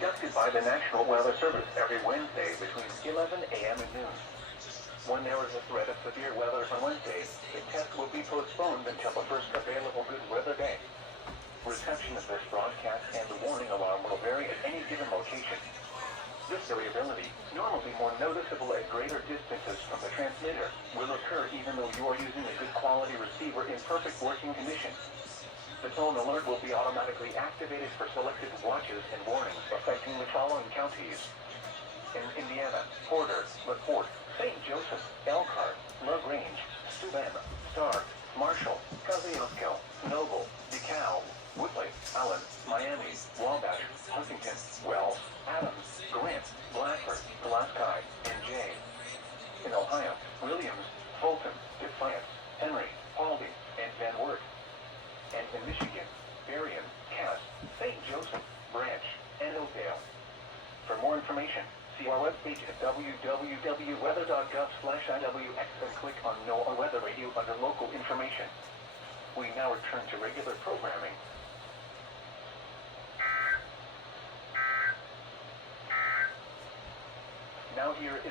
conducted by the National Weather Service every Wednesday between 11 a.m. and noon. When there is a threat of severe weather on Wednesday, the test will be postponed until the first available good weather day. Reception of this broadcast and the warning alarm will vary at any given location. This variability, normally more noticeable at greater distances from the transmitter, will occur even though you are using a good quality receiver in perfect working condition. The tone alert will be automatically activated for selected watches and warnings affecting the following counties: in Indiana, Porter, LaPorte, St. Joseph, Elkhart, LaGrange, Steuben, Stark, Marshall, Kosciuszko, Noble, DeKalb, Woodley, Allen, Miami, Wabash, Huntington, Wells, Adams, Grant, Blackford, Pulaski, and Jay. In Ohio, Williams, Fulton, Defiance, Henry, Paulby, and Van Wert. And in Michigan, Berrien, Cass, St. Joseph, Branch, and Oakdale. For more information, see our webpage at www.weather.gov/IWX and click on NOAA Weather Radio under Local Information. We now return to regular programming. Now here is the